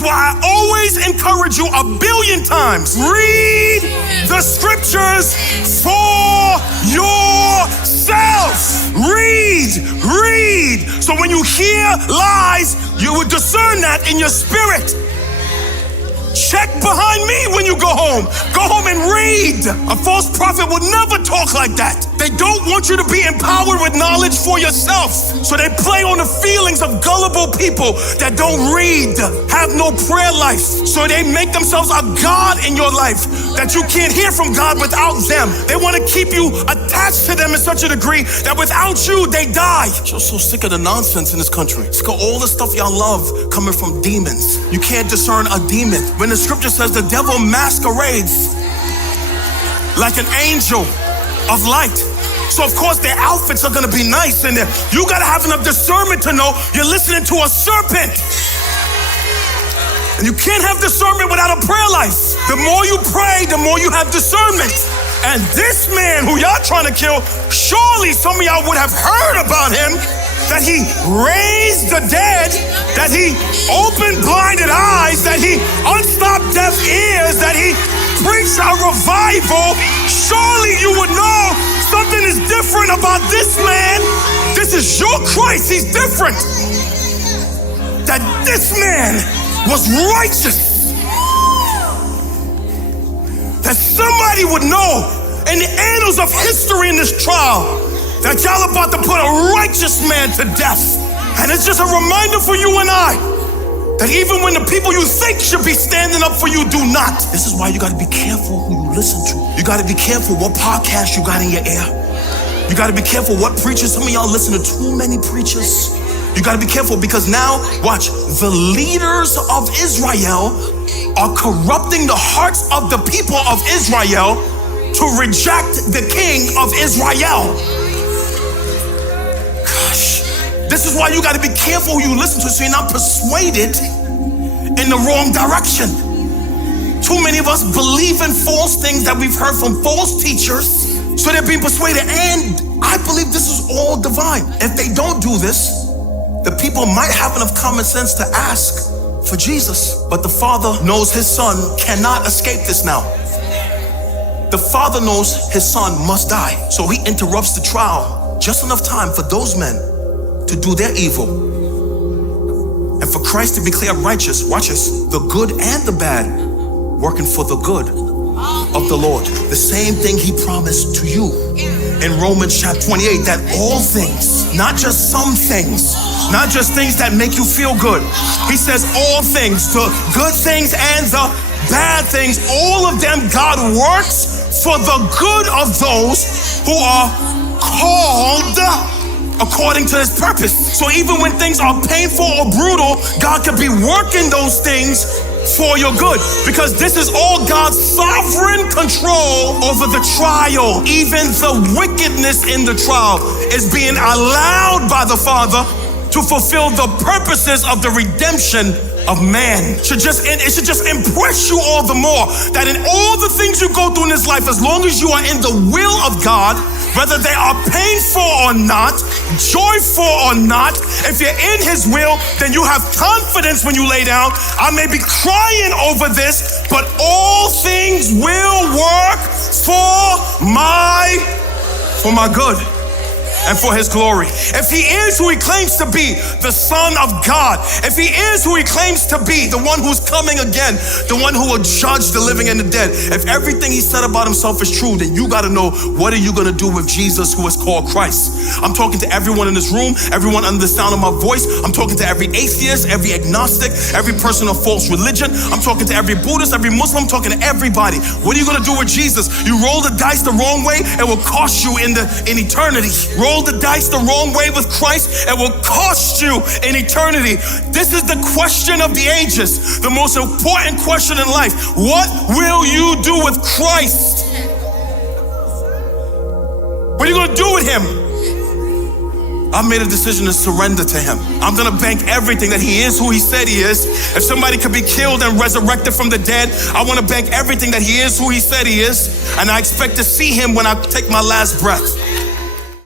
is why I always encourage you 1,000,000,000 times. Read the scriptures for yourself. Read. So when you hear lies, you will discern that in your spirit. Check behind me when you go home. Go home and read. A false prophet would never talk like that. They don't want you to be empowered with knowledge for yourself. So they play on the feelings of gullible people that don't read, have no prayer life. So they make themselves a God in your life that you can't hear from God without them. They want to keep you attached to them in such a degree that without you, they die. You're so sick of the nonsense in this country. Sick of all the stuff y'all love coming from demons. You can't discern a demon. When the scripture says the devil masquerades like an angel of light. So of course their outfits are gonna be nice, and you gotta have enough discernment to know you're listening to a serpent. And you can't have discernment without a prayer life. The more you pray, the more you have discernment. And this man who y'all trying to kill, surely some of y'all would have heard about him, that he raised the dead, that he opened blinded eyes, that he unstopped deaf ears, that he preached a revival. Surely you would know something is different about this man. This is your Christ, he's different. That this man was righteous. That somebody would know in the annals of history in this trial that y'all about to put a righteous man to death. And it's just a reminder for you and I that even when the people you think should be standing up for you do not. This is why you gotta be careful who you listen to. You gotta be careful what podcast you got in your ear. You gotta be careful what preachers. Some of y'all listen to too many preachers. You gotta be careful because now, watch, the leaders of Israel are corrupting the hearts of the people of Israel to reject the king of Israel. Gosh, this is why you gotta be careful who you listen to so you're not persuaded in the wrong direction. Too many of us believe in false things that we've heard from false teachers, so they're being persuaded, and I believe this is all divine. If they don't do this, the people might have enough common sense to ask for Jesus, but the Father knows his son cannot escape this now. The Father knows his son must die, so he interrupts the trial just enough time for those men to do their evil and for Christ to be declared righteous. Watch this, the good and the bad working for the good of the Lord. The same thing he promised to you in Romans chapter 28, that all things, not just some things, not just things that make you feel good. He says all things, the good things and the bad things, all of them God works for the good of those who are called according to his purpose. So even when things are painful or brutal, God could be working those things for your good, because this is all God's sovereign control over the trial. Even the wickedness in the trial is being allowed by the Father to fulfill the purposes of the redemption of man. It should just impress you all the more that in all the things you go through in this life, as long as you are in the will of God, whether they are painful or not, joyful or not, if you're in his will, then you have confidence when you lay down. I may be crying over this, but all things will work for my good and for his glory. If he is who he claims to be, the Son of God, if he is who he claims to be, the one who's coming again, the one who will judge the living and the dead, if everything he said about himself is true, then you got to know, what are you going to do with Jesus who is called Christ? I'm talking to everyone in this room, everyone under the sound of my voice. I'm talking to every atheist, every agnostic, every person of false religion. I'm talking to every Buddhist, every Muslim. I'm talking to everybody. What are you going to do with Jesus? You roll the dice the wrong way, it will cost you in eternity. Roll the dice the wrong way with Christ, it will cost you in eternity. This is the question of the ages, the most important question in life. What will you do with Christ? What are you going to do with him? I've made a decision to surrender to him. I'm gonna bank everything that he is who he said he is. If somebody could be killed and resurrected from the dead, I wanna bank everything that he is who he said he is. And I expect to see him when I take my last breath.